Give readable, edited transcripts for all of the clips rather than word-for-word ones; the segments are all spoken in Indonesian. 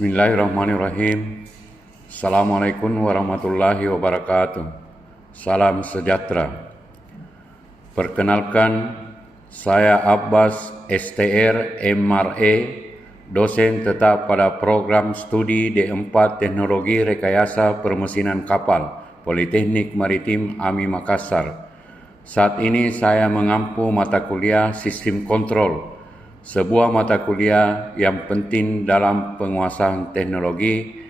Bismillahirrahmanirrahim. Assalamualaikum warahmatullahi wabarakatuh. Salam sejahtera. Perkenalkan, saya Abbas STR MRE, dosen tetap pada program studi D4 Teknologi Rekayasa Permesinan Kapal, Politeknik Maritim AMI Makassar. Saat ini saya mengampu mata kuliah Sistem Kontrol, sebuah mata kuliah yang penting dalam penguasaan teknologi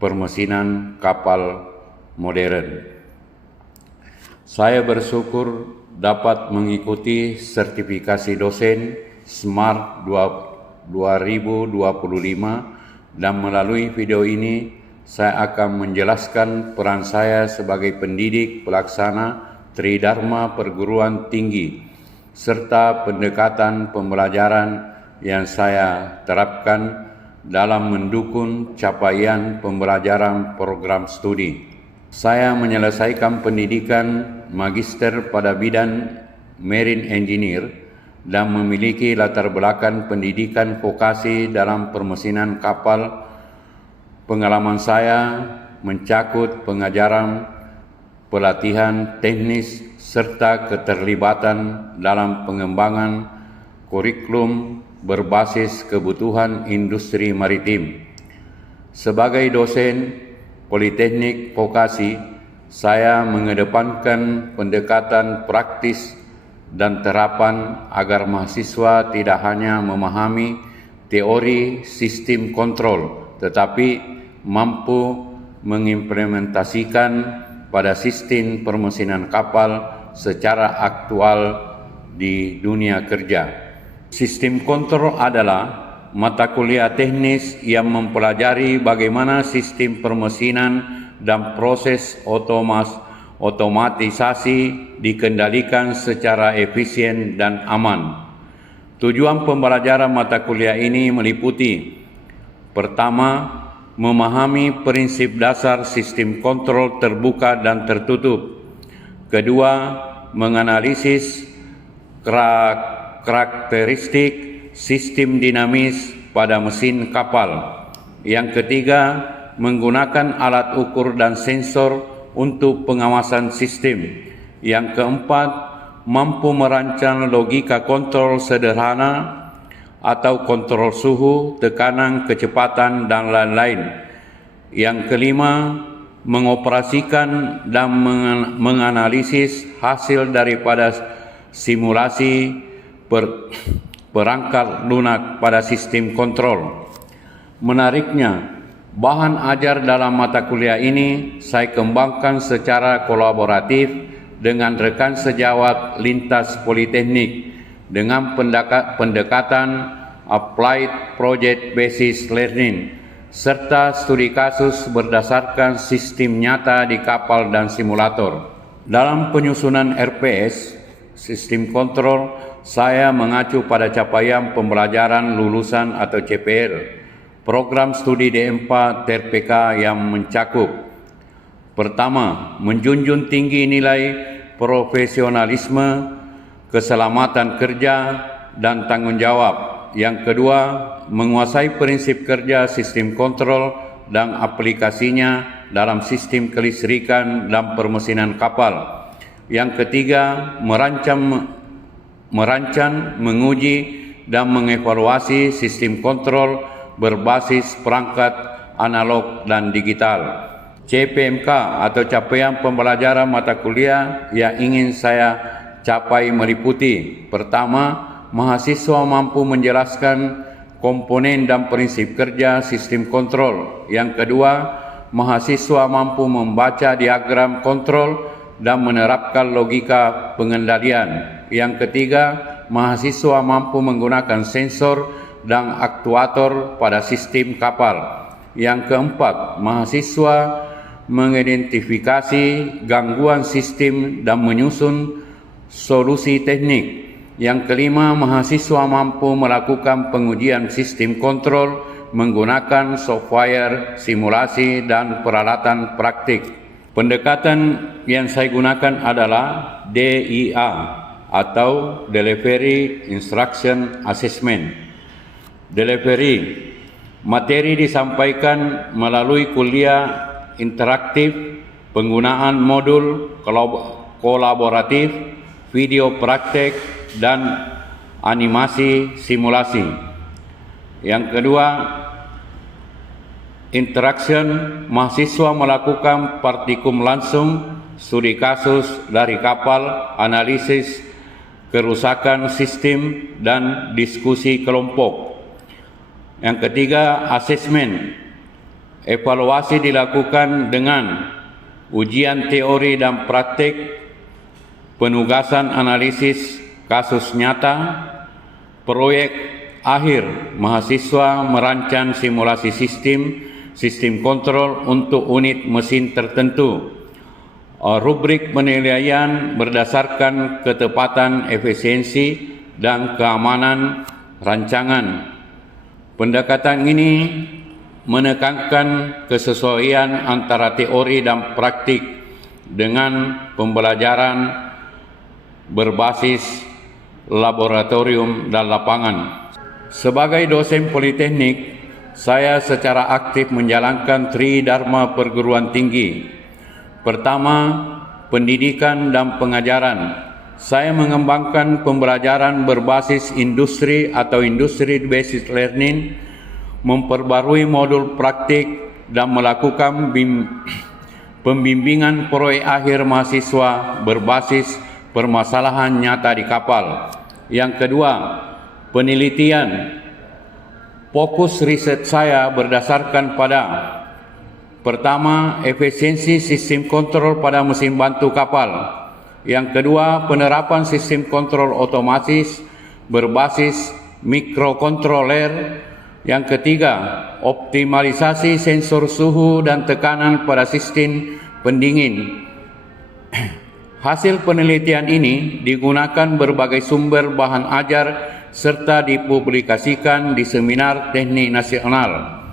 permesinan kapal modern. Saya bersyukur dapat mengikuti sertifikasi dosen SMART 2025 dan melalui video ini saya akan menjelaskan peran saya sebagai pendidik pelaksana Tridharma Perguruan Tinggi serta pendekatan pembelajaran yang saya terapkan dalam mendukung capaian pembelajaran program studi. Saya menyelesaikan pendidikan magister pada bidang Marine Engineer dan memiliki latar belakang pendidikan vokasi dalam permesinan kapal. Pengalaman saya mencakup pengajaran, pelatihan teknis, serta keterlibatan dalam pengembangan kurikulum berbasis kebutuhan industri maritim. Sebagai dosen Politeknik Vokasi, saya mengedepankan pendekatan praktis dan terapan agar mahasiswa tidak hanya memahami teori sistem kontrol, tetapi mampu mengimplementasikan pada sistem permesinan kapal secara aktual di dunia kerja. Sistem kontrol adalah mata kuliah teknis yang mempelajari bagaimana sistem permesinan dan proses otomatisasi dikendalikan secara efisien dan aman. Tujuan pembelajaran mata kuliah ini meliputi: pertama, memahami prinsip dasar sistem kontrol terbuka dan tertutup. Kedua, menganalisis karakteristik sistem dinamis pada mesin kapal. Yang ketiga, menggunakan alat ukur dan sensor untuk pengawasan sistem. Yang keempat, mampu merancang logika kontrol sederhana atau kontrol suhu, tekanan, kecepatan, dan lain-lain. Yang kelima, mengoperasikan dan menganalisis hasil daripada simulasi perangkat lunak pada sistem kontrol. Menariknya, bahan ajar dalam mata kuliah ini saya kembangkan secara kolaboratif dengan rekan sejawat lintas politeknik dengan pendekatan Applied Project Based Learning serta studi kasus berdasarkan sistem nyata di kapal dan simulator. Dalam penyusunan RPS, sistem kontrol, saya mengacu pada capaian pembelajaran lulusan atau CPL, program studi D4 TRPK yang mencakup: pertama, menjunjung tinggi nilai profesionalisme, keselamatan kerja, dan tanggung jawab. Yang kedua, menguasai prinsip kerja sistem kontrol dan aplikasinya dalam sistem kelistrikan dan permesinan kapal. Yang ketiga, merancang, menguji, dan mengevaluasi sistem kontrol berbasis perangkat analog dan digital. CPMK atau capaian pembelajaran mata kuliah yang ingin saya capai meliputi: pertama, mahasiswa mampu menjelaskan komponen dan prinsip kerja sistem kontrol. Yang kedua, mahasiswa mampu membaca diagram kontrol dan menerapkan logika pengendalian. Yang ketiga, mahasiswa mampu menggunakan sensor dan aktuator pada sistem kapal. Yang keempat, mahasiswa mengidentifikasi gangguan sistem dan menyusun solusi teknik. Yang kelima, mahasiswa mampu melakukan pengujian sistem kontrol menggunakan software, simulasi, dan peralatan praktik. Pendekatan yang saya gunakan adalah DIA atau Delivery Instruction Assessment. Delivery Materi disampaikan melalui kuliah interaktif, penggunaan modul kolaboratif, video praktek, dan animasi simulasi. Yang kedua, interaction, mahasiswa melakukan praktikum langsung, studi kasus dari kapal, analisis kerusakan sistem, dan diskusi kelompok. Yang ketiga, asesmen. Evaluasi dilakukan dengan ujian teori dan praktik, penugasan analisis kasus nyata, proyek akhir mahasiswa merancang simulasi sistem kontrol untuk unit mesin tertentu. Rubrik penilaian berdasarkan ketepatan, efisiensi, dan keamanan rancangan. Pendekatan ini menekankan kesesuaian antara teori dan praktik dengan pembelajaran berbasis laboratorium dan lapangan. Sebagai dosen politeknik, saya secara aktif menjalankan Tridharma perguruan tinggi. Pertama, pendidikan dan pengajaran. Saya mengembangkan pembelajaran berbasis industri atau industry-based learning, memperbarui modul praktik, dan melakukan pembimbingan proyek akhir mahasiswa berbasis permasalahan nyata di kapal. Yang kedua, penelitian. Fokus riset saya berdasarkan pada pertama, efisiensi sistem kontrol pada mesin bantu kapal. Yang kedua, penerapan sistem kontrol otomatis berbasis mikrokontroler. Yang ketiga, optimalisasi sensor suhu dan tekanan pada sistem pendingin. Hasil penelitian ini digunakan berbagai sumber bahan ajar serta dipublikasikan di seminar teknik nasional.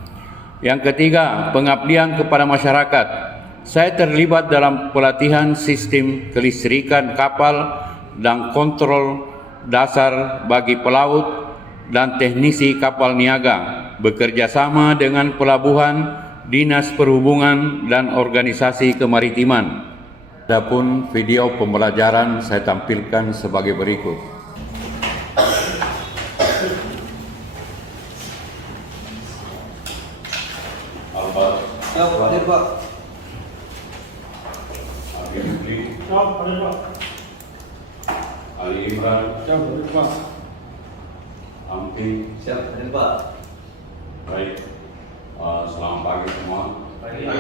Yang ketiga, pengabdian kepada masyarakat. Saya terlibat dalam pelatihan sistem kelistrikan kapal dan kontrol dasar bagi pelaut dan teknisi kapal niaga, bekerjasama dengan pelabuhan, dinas perhubungan, dan organisasi kemaritiman. Adapun video pembelajaran saya tampilkan sebagai berikut. Ali Imran, Amti, siap, Pak. Baik, selamat pagi semua. Pagi. Ya,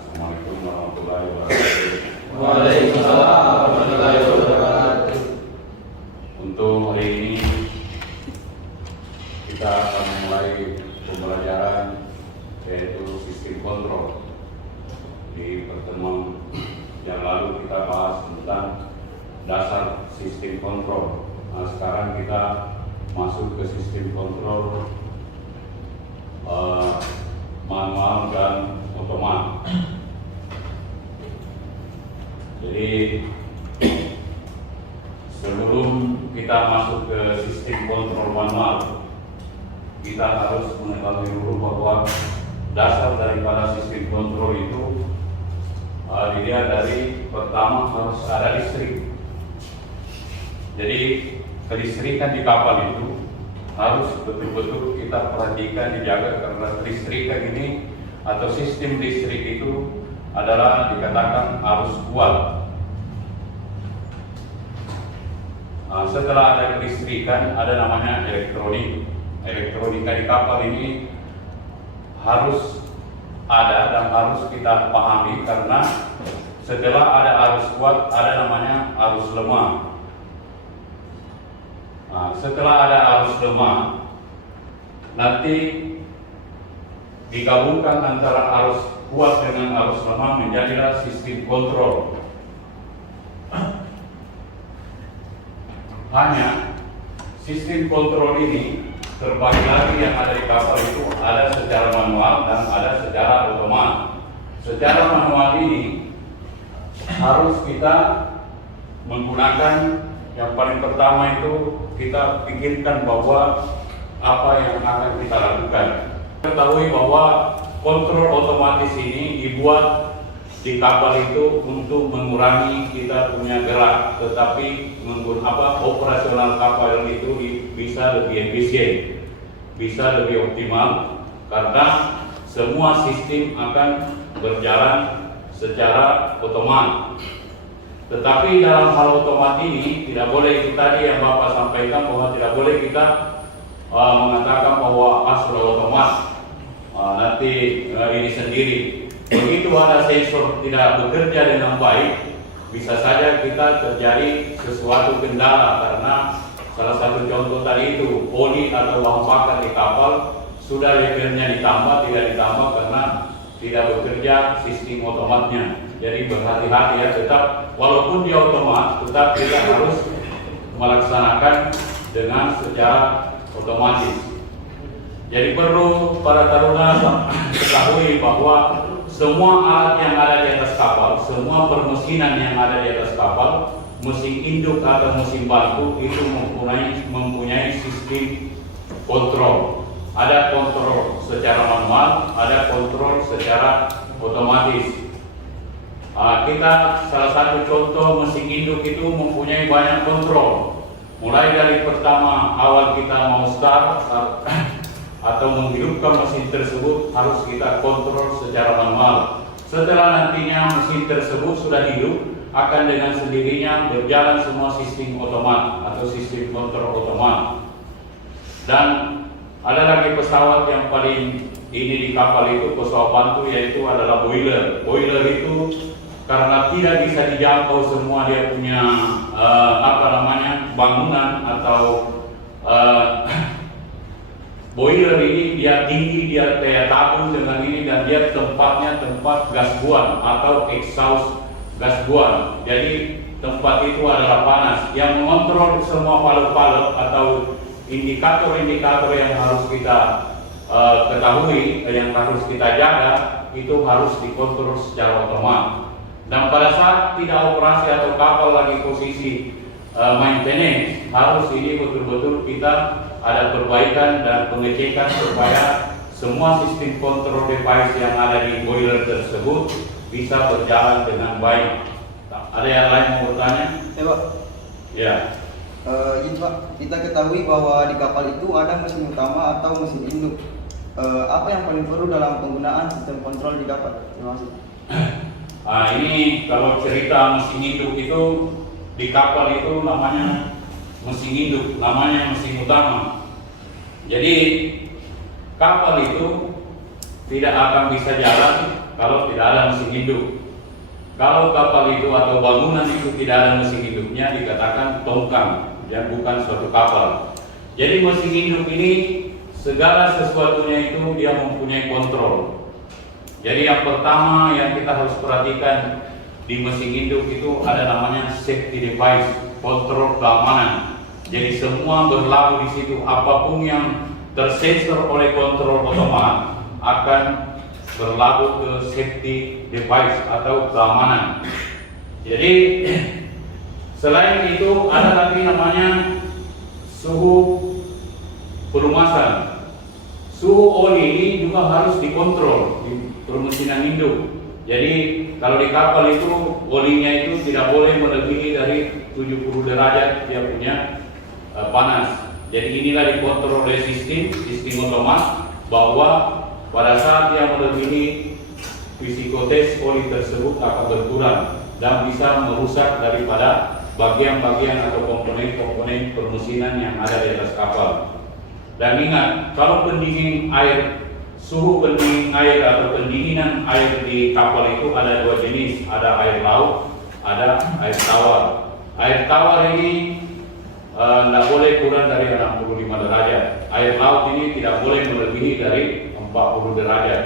Assalamualaikum warahmatullahi wabarakatuh. Waalaikumsalam warahmatullahi wabarakatuh. Untuk hari ini kita akan mulai pembelajaran yaitu sistem kontrol. Di pertemuan yang lalu kita bahas tentang dasar sistem kontrol. Nah, sekarang kita masuk ke sistem kontrol manual dan otomat. Jadi sebelum kita masuk ke sistem kontrol manual, kita harus mengetahui dulu bahwa dasar daripada sistem kontrol itu dilihat dari pertama harus ada listrik. Jadi kelistrikan di kapal itu harus betul-betul kita perhatikan, dijaga, karena kelistrikan ini atau sistem listrik itu adalah dikatakan harus kuat. Setelah ada kelistrikan, ada namanya elektronik. Elektronika di kapal ini harus ada dan harus kita pahami, karena setelah ada arus kuat, ada namanya arus lemah. Setelah ada arus lemah, nanti digabungkan antara arus kuat dengan arus lemah menjadilah sistem kontrol. Hanya sistem kontrol ini terbagi lagi, yang ada di kapal itu ada secara manual dan ada secara otomat. Secara manual ini harus kita menggunakan, yang paling pertama itu kita pikirkan bahwa apa yang akan kita lakukan. Ketahui bahwa kontrol otomatis ini dibuat di kapal itu untuk mengurangi kita punya gerak, tetapi operasional kapal itu bisa lebih efisien, bisa lebih optimal, karena semua sistem akan berjalan secara otomat. Tetapi dalam hal otomat ini tidak boleh itu tadi yang Bapak sampaikan, bahwa tidak boleh kita mengatakan bahwa sudah otomat nanti ini sendiri. Begitu ada sensor tidak bekerja dengan baik, bisa saja kita terjadi sesuatu kendala, karena salah satu contoh tadi itu oli atau bahan bakar di kapal sudah levelnya ditambah, tidak ditambah karena tidak bekerja sistem otomatnya. Jadi berhati-hati ya, tetap walaupun dia otomat, tetap kita harus melaksanakan dengan secara otomatis. Jadi perlu para taruna ketahui bahwa semua alat yang ada di atas kapal, semua permesinan yang ada di atas kapal, mesin induk atau mesin bantu itu mempunyai sistem kontrol. Ada kontrol secara manual, ada kontrol secara otomatis. Kita salah satu contoh mesin induk itu mempunyai banyak kontrol. Mulai dari pertama awal kita mau start atau menghidupkan mesin tersebut harus kita kontrol secara manual. Setelah nantinya mesin tersebut sudah hidup, akan dengan sendirinya berjalan semua sistem otomat atau sistem kontrol otomat. Dan ada lagi pesawat yang paling ini di kapal itu, pesawat bantu, yaitu adalah boiler. Boiler itu karena tidak bisa dijangkau semua dia punya bangunan atau boiler ini dia tinggi, dia kayak tabung dengan ini, dan dia tempatnya tempat gas buang atau exhaust gas buang. Jadi tempat itu adalah panas. Yang mengontrol semua palu-palu atau indikator-indikator yang harus kita ketahui, yang harus kita jaga, itu harus dikontrol secara otomat. Dan pada saat tidak operasi atau kapal lagi posisi maintenance, harus ini betul-betul kita ada perbaikan dan pengecekan supaya semua sistem kontrol device yang ada di boiler tersebut bisa berjalan dengan baik. Ada yang lain mau bertanya? Pak. Ya. Ini Pak, kita ketahui bahwa di kapal itu ada mesin utama atau mesin induk. Apa yang paling perlu dalam penggunaan sistem kontrol di kapal? Terima kasih. Ini kalau cerita mesin induk itu di kapal itu namanya mesin induk, namanya mesin utama. Jadi kapal itu tidak akan bisa jalan kalau tidak ada mesin induk. Kalau kapal itu atau bangunan itu tidak ada mesin induknya, dikatakan tongkang dan bukan suatu kapal. Jadi mesin induk ini segala sesuatunya itu dia mempunyai kontrol. Jadi yang pertama yang kita harus perhatikan di mesin induk itu ada namanya safety device, kontrol keamanan. Jadi semua berlaku di situ, apapun yang tersensor oleh kontrol otomat akan berlaku ke safety device atau keamanan. Jadi selain itu ada lagi namanya suhu pelumasan. Suhu oli ini juga harus dikontrol di permesinan induk. Jadi kalau di kapal itu olinya itu tidak boleh melebihi dari 70 derajat dia punya panas. Jadi inilah dikontrol oleh sistem otomat, bahwa pada saat dia melebihi psikotes oli tersebut akan berkurang dan bisa merusak daripada bagian-bagian atau komponen-komponen permesinan yang ada di atas kapal. Dan ingat, kalau pendingin air, suhu pendingin air atau pendinginan air di kapal itu ada dua jenis, ada air laut, ada air tawar. Air tawar ini tidak boleh kurang dari 65 derajat. Air laut ini tidak boleh melebihi dari 40 derajat.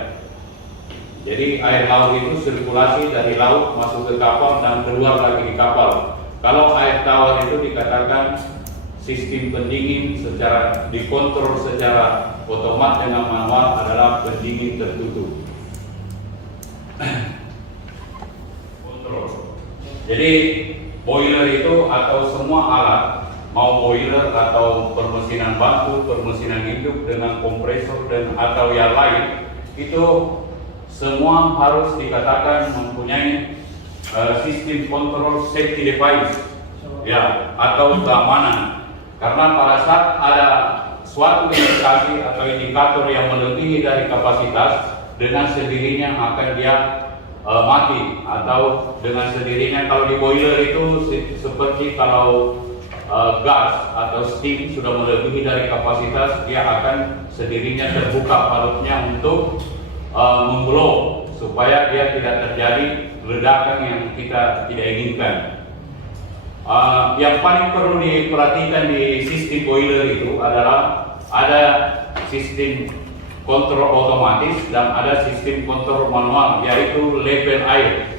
Jadi air laut itu sirkulasi dari laut masuk ke kapal dan keluar lagi di kapal. Kalau air tawar itu dikatakan sistem pendingin secara dikontrol secara otomat dengan manual adalah pendingin tertutup. Kontrol. Jadi boiler itu atau semua alat mau boiler atau permesinan batu, permesinan hidup dengan kompresor dan atau yang lain, itu semua harus dikatakan mempunyai sistem kontrol safety device, ya, atau keamanan. Karena pada saat ada suatu indikasi atau indikator yang melebihi dari kapasitas, dengan sendirinya akan dia mati, atau dengan sendirinya kalau di boiler itu seperti kalau gas atau steam sudah melebihi dari kapasitas, dia akan sendirinya terbuka palutnya untuk memblow supaya dia tidak terjadi ledakan yang kita tidak inginkan. Yang paling perlu diperhatikan di sistem boiler itu adalah ada sistem kontrol otomatis dan ada sistem kontrol manual, yaitu level air.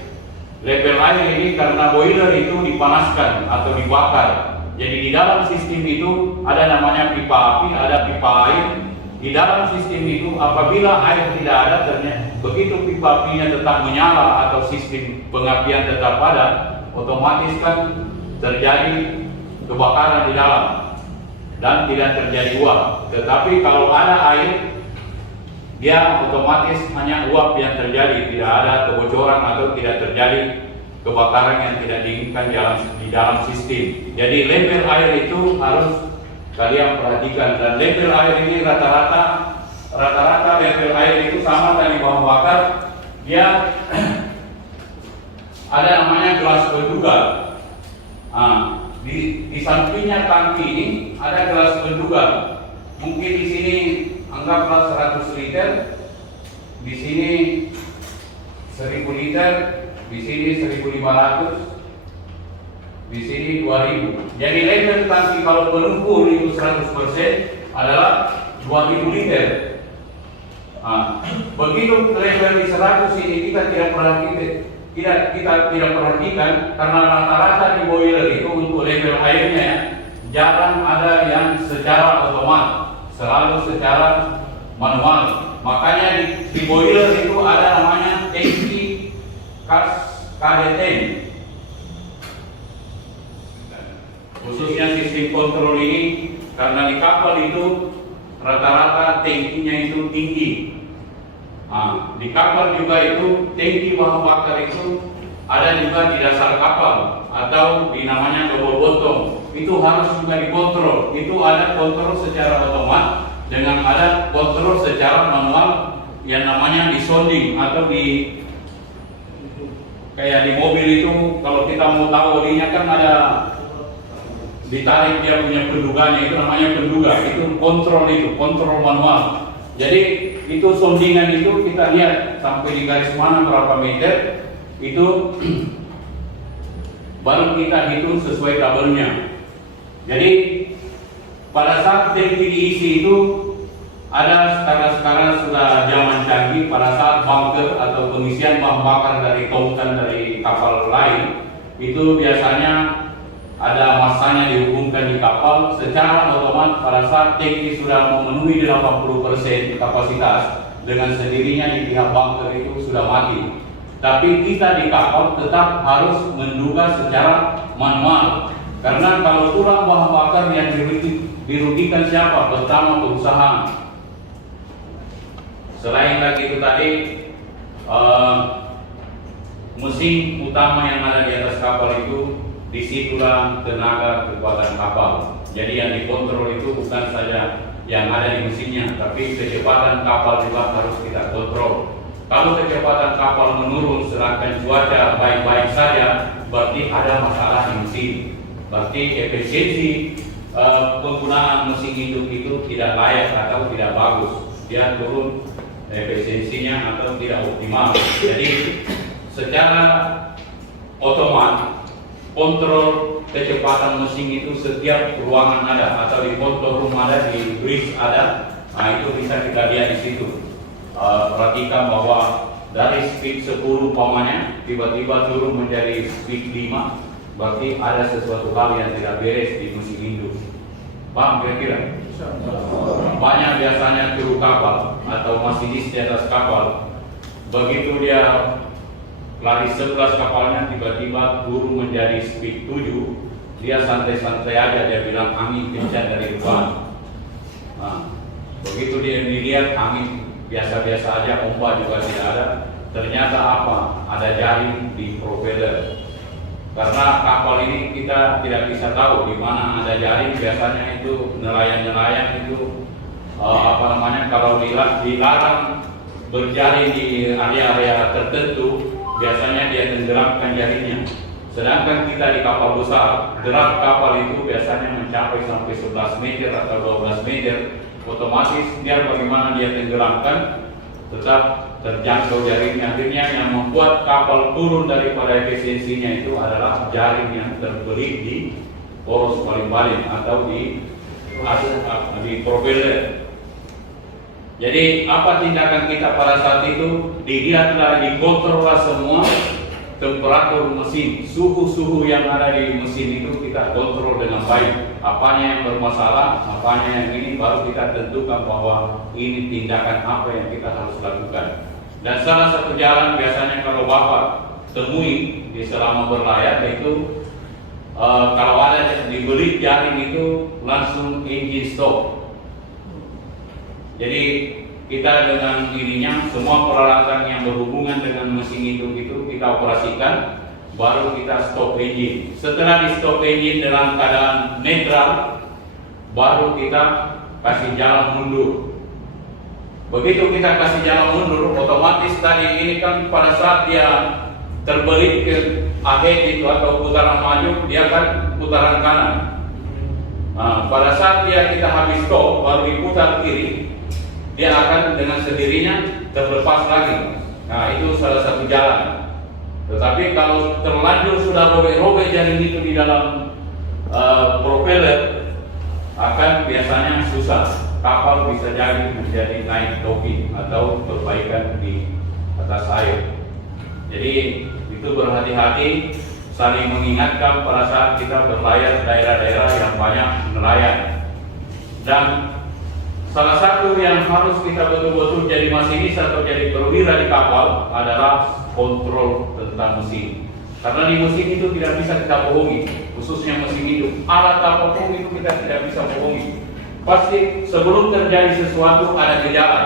Level air ini karena boiler itu dipanaskan atau dibakar. Jadi di dalam sistem itu ada namanya pipa api, ada pipa air. Di dalam sistem itu apabila air tidak ada, ternyata begitu pipa apinya tetap menyala atau sistem pengapian tetap ada, otomatis kan terjadi kebakaran di dalam dan tidak terjadi uap. Tetapi kalau ada air, dia otomatis hanya uap yang terjadi, tidak ada kebocoran atau tidak terjadi kebakaran yang tidak diinginkan di dalam sistem. Jadi level air itu harus kalian perhatikan, dan level air ini rata-rata level air itu sama dengan bahan bakar. Dia ada namanya gelas penduga. Di sampingnya tangki ini ada gelas penduga. Mungkin di sini anggaplah 100 liter, di sini 1000 liter, di sini 1500, di sini 2000. Jadi level tangki kalau penuh full itu 100% adalah 2000 liter. Begitu level di 100 ini kita tidak perhatikan karena rata-rata di boiler itu untuk level airnya jarang ada yang secara otomatis, selalu secara manual. Makanya di boiler itu ada namanya tangki KDT. Khususnya sistem kontrol ini karena di kapal itu rata-rata tangkinya itu tinggi. Di kapal juga itu tangki bahan bakar itu ada juga di dasar kapal atau di namanya double bottom. Itu harus juga dikontrol. Itu ada kontrol secara otomatis dengan ada kontrol secara manual yang namanya di sounding atau di kayak di mobil itu kalau kita mau tahu olinya kan ada ditarik dia punya penduganya, itu namanya penduga. Itu kontrol manual. Jadi itu soundingan itu kita lihat sampai di garis mana berapa meter, itu baru kita hitung sesuai tabelnya. Jadi pada saat tangki diisi itu ada sekarang sudah zaman canggih. Pada saat bunker atau pengisian bahan bakar dari tautan dari kapal lain itu biasanya ada masanya dihubungkan di kapal secara otomatis. Pada saat tangki sudah memenuhi 80% kapasitas, dengan sendirinya di pihak bunker itu sudah mati. Tapi kita di kapal tetap harus menduga secara manual, karena kalau kurang bahan bakar yang dirugikan siapa? Pertama perusahaan. Selain lagi itu tadi mesin utama yang ada di atas kapal itu, disitulah tenaga kekuatan kapal. Jadi yang dikontrol itu bukan saja yang ada di mesinnya, tapi kecepatan kapal juga harus kita kontrol. Kalau kecepatan kapal menurun sedangkan cuaca baik-baik saja, berarti ada masalah di mesin. Berarti efisiensi penggunaan mesin hidup itu tidak layak atau tidak bagus. Dia turun efisiensinya atau tidak optimal. Jadi secara otomatis kontrol kecepatan mesin itu setiap ruangan ada, atau di control room ada, di bridge ada. Itu bisa kita lihat di situ. Perhatikan bahwa dari speed 10 umpamanya tiba-tiba turun menjadi speed 5, berarti ada sesuatu hal yang tidak beres di mesin hidup. Paham kira-kira? Banyak biasanya kru kapal atau masinis di atas kapal, begitu dia lari 11 kapalnya tiba-tiba turun menjadi speed 7, dia santai-santai aja, dia bilang angin kencang dari luar. Nah, begitu dia dilihat angin biasa-biasa aja, ombak juga tidak ada. Ternyata apa? Ada jaring di propeller. Karena kapal ini kita tidak bisa tahu di mana ada jaring. Biasanya itu nelayan-nelayan itu kalau dilarang berjaring di area-area tertentu, biasanya dia tenggelamkan jaringnya. Sedangkan kita di kapal besar, gerak kapal itu biasanya mencapai sampai 11 meter atau 12 meter. Otomatis dia bagaimana dia tenggelamkan, tetap terjangkau jaringnya. Akhirnya yang membuat kapal turun daripada efisiensinya itu adalah jaring yang terbelit di poros baling-baling atau di propeller. Jadi apa tindakan kita pada saat itu? Dilihatlah, dikontrollah semua temperatur mesin, suhu-suhu yang ada di mesin itu kita kontrol dengan baik. Apanya yang bermasalah, apanya yang ini, baru kita tentukan bahwa ini tindakan apa yang kita harus lakukan. Dan salah satu jalan biasanya kalau Bapak temui di selama berlayar itu kalau ada dibeli jaring itu langsung engine stop. Jadi kita dengan ininya semua peralatan yang berhubungan dengan mesin itu kita operasikan, baru kita stop engine. Setelah di stop engine dalam keadaan netral, baru kita kasih jalan mundur. Begitu kita kasih jalan mundur, otomatis tadi ini kan pada saat dia terbelit ke ahead itu atau putaran maju, dia kan putaran kanan. Nah, pada saat kita habis stop, baru diputar kiri, dia akan dengan sendirinya terlepas lagi. Nah, itu salah satu jalan. Tetapi kalau terlanjur sudah robek-robek jaring itu di dalam propeller, akan biasanya susah. Kapal bisa jadi menjadi naik topi atau perbaikan di atas air. Jadi itu berhati-hati, saling mengingatkan pada saat kita berlayar daerah-daerah yang banyak nelayan. Dan salah satu yang harus kita betul-betul jadi masinis atau jadi perwira di kapal adalah kontrol tentang mesin. Karena di mesin itu tidak bisa kita bohongi, khususnya mesin hidup. Alat apapun itu kita tidak bisa bohongi. Pasti sebelum terjadi sesuatu ada gejala.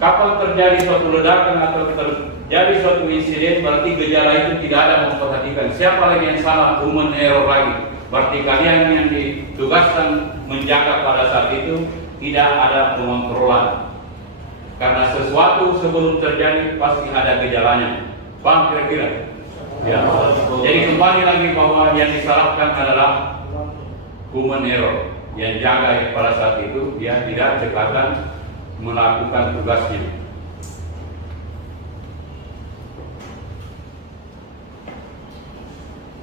Kapal terjadi suatu ledakan atau terjadi suatu insiden, berarti gejala itu tidak ada memperhatikan. Siapa lagi yang salah? Human error lagi. Berarti kalian yang ditugaskan menjaga pada saat itu tidak ada pengontrolan. Karena sesuatu sebelum terjadi pasti ada gejalanya. Paham kira-kira? Ya. Jadi kembali lagi bahwa yang disalahkan adalah human error. Yang jaga pada saat itu dia tidak cekatan melakukan tugasnya.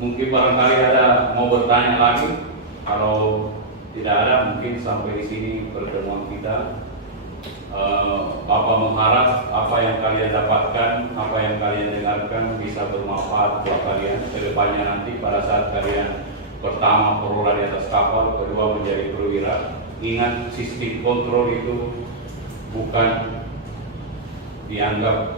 Mungkin barangkali ada mau bertanya lagi. Kalau tidak ada, mungkin sampai di sini pertemuan kita. Bapak mengharap apa yang kalian dapatkan, apa yang kalian dengarkan bisa bermanfaat buat kalian kedepannya nanti pada saat kalian pertama perwira di atas kapal, kedua menjadi perwira. Ingat, sistem kontrol itu bukan dianggap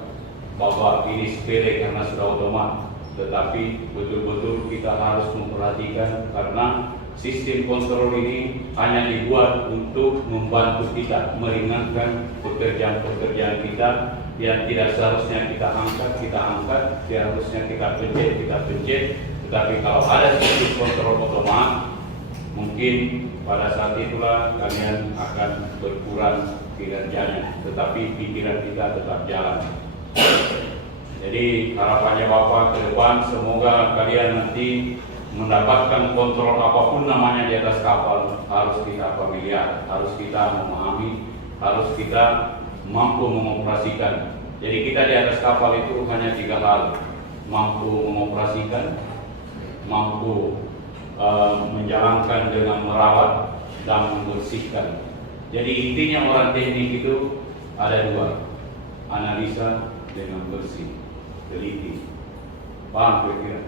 bahwa ini sepele karena sudah otomat, tetapi betul-betul kita harus memperhatikan karena sistem kontrol ini hanya dibuat untuk membantu kita meringankan pekerjaan-pekerjaan kita yang tidak seharusnya kita angkat, seharusnya kita pencet. Tetapi kalau ada sistem kontrol otomat, mungkin pada saat itulah kalian akan berkurang kinerjanya, tetapi pikiran kita tetap jalan. Jadi harapannya Bapak ke depan, semoga kalian nanti mendapatkan kontrol apapun namanya di atas kapal, harus kita familiar, harus kita memahami, harus kita mampu mengoperasikan. Jadi kita di atas kapal itu hanya 3 hal: mampu mengoperasikan, mampu menjalankan dengan merawat, dan membersihkan. Jadi intinya orang teknik itu ada 2, analisa dengan bersih, teliti. Paham kira-kira?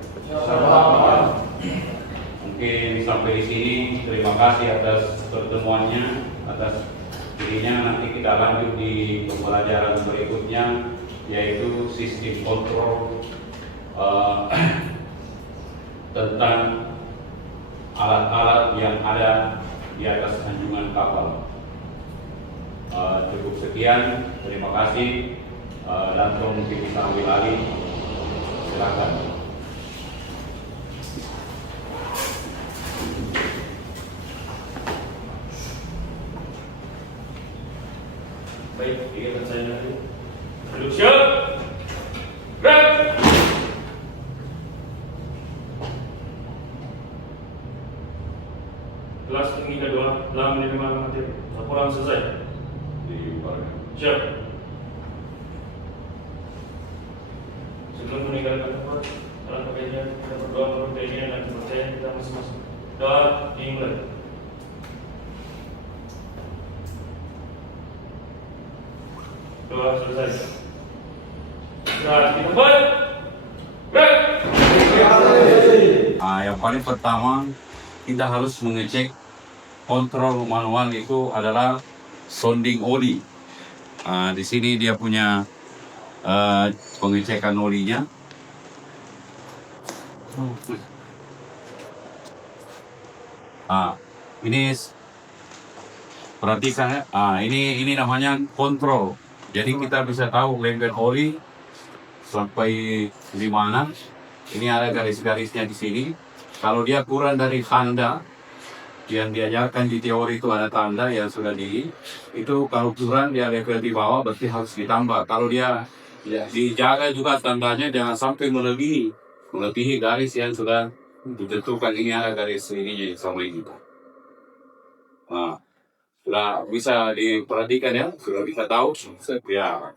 Mungkin sampai di sini. Terima kasih atas pertemuannya, atas dirinya. Nanti kita lanjut di pembelajaran berikutnya, yaitu sistem kontrol tentang alat-alat yang ada di atas anjungan kapal. Cukup sekian, terima kasih. Langsung kita ambil alih, silakan. Baik, kegiatan saya dulu. Duduk siap. Gerak. Kelas tinggi kedua telah menerima materi. Laporan selesai. Siap. Sebelum meninggalkan tempat, dalam pekerjaan kita berdoa menurut keinginan dan kepercayaan kita masing-masing. Doa dimulai. Doa selesai. Istirahat di tempat. Gerak. Yang paling pertama kita harus mengecek kontrol manual itu adalah sounding oli. Di sini dia punya pengecekan olinya. Ini perhatikan ya. Ini namanya kontrol. Jadi kita bisa tahu level oli sampai di mana. Ini ada garis-garisnya di sini. Kalau dia kurang dari tanda yang diajarkan di teori itu ada tanda yang sudah itu kalau kurang dia level di bawah berarti harus ditambah. Kalau dia dijaga juga tandanya jangan sampai melebihi garis yang sudah ditentukan. Ini ada garis ini sama ini. Sudah bisa diperhatikan ya, sudah bisa tahu ya.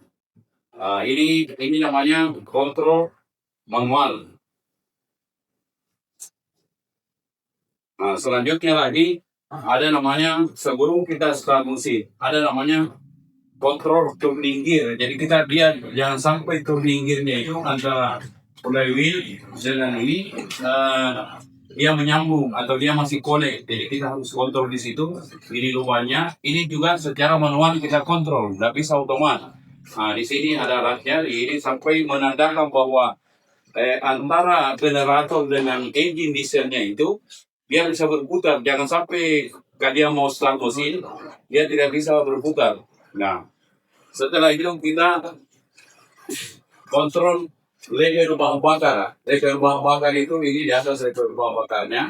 Ini namanya kontrol manual. Selanjutnya lagi ada namanya sebelum kita start mesin ada namanya kontrol turning gear. Jadi kita lihat jangan sampai turning gearnya itu antara flywheel dengan ini dia menyambung atau dia masih connect. Jadi kita harus kontrol di situ. Ini lubangnya. Ini juga secara manual kita kontrol, tidak bisa otomatis. Di sini ada raknya. Ini sampai menandakan bahwa antara generator dengan engine dieselnya itu dia bisa berputar. Jangan sampai dia mau start mesin, dia tidak bisa berputar. Nah, setelah itu kita kontrol level bahan bakar. Level bahan bakar itu ini di atas level bahan bakarnya.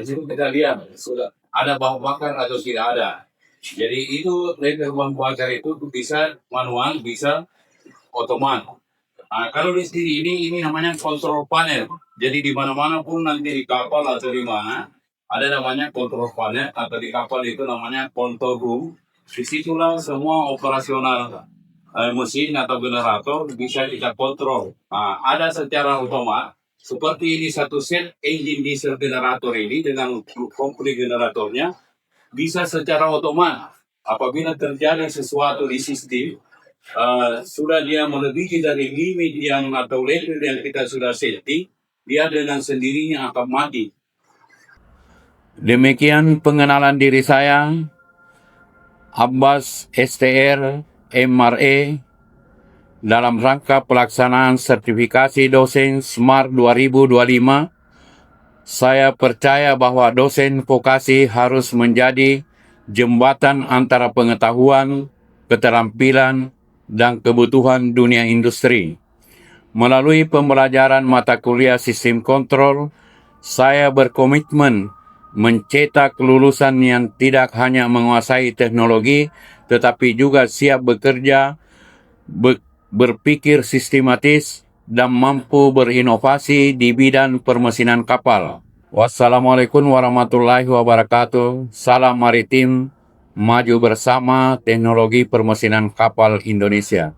Di situ kita lihat sudah ada bahan bakar atau tidak ada. Jadi itu level bahan bakar itu bisa manual, bisa otomatis. Kalau di sini ini namanya kontrol panel. Jadi di mana-mana pun nanti di kapal atau di mana ada namanya kontrol panel atau di kapal itu namanya control room. Disitulah semua operasional mesin atau generator bisa kita kontrol. Ada secara otomatis seperti ini satu set engine diesel generator ini dengan komplit generatornya bisa secara otomatis. Apabila terjadi sesuatu di sistem sudah dia melebihi dari limit yang atau level yang kita sudah setting, dia dengan sendirinya akan mati. Demikian pengenalan diri saya, Abbas STR MRE, dalam rangka pelaksanaan sertifikasi dosen SMART 2025. Saya percaya bahwa dosen vokasi harus menjadi jembatan antara pengetahuan, keterampilan, dan kebutuhan dunia industri. Melalui pembelajaran mata kuliah sistem kontrol, saya berkomitmen mencetak lulusan yang tidak hanya menguasai teknologi, tetapi juga siap bekerja, berpikir sistematis, dan mampu berinovasi di bidang permesinan kapal. Wassalamualaikum warahmatullahi wabarakatuh. Salam maritim, maju bersama teknologi permesinan kapal Indonesia.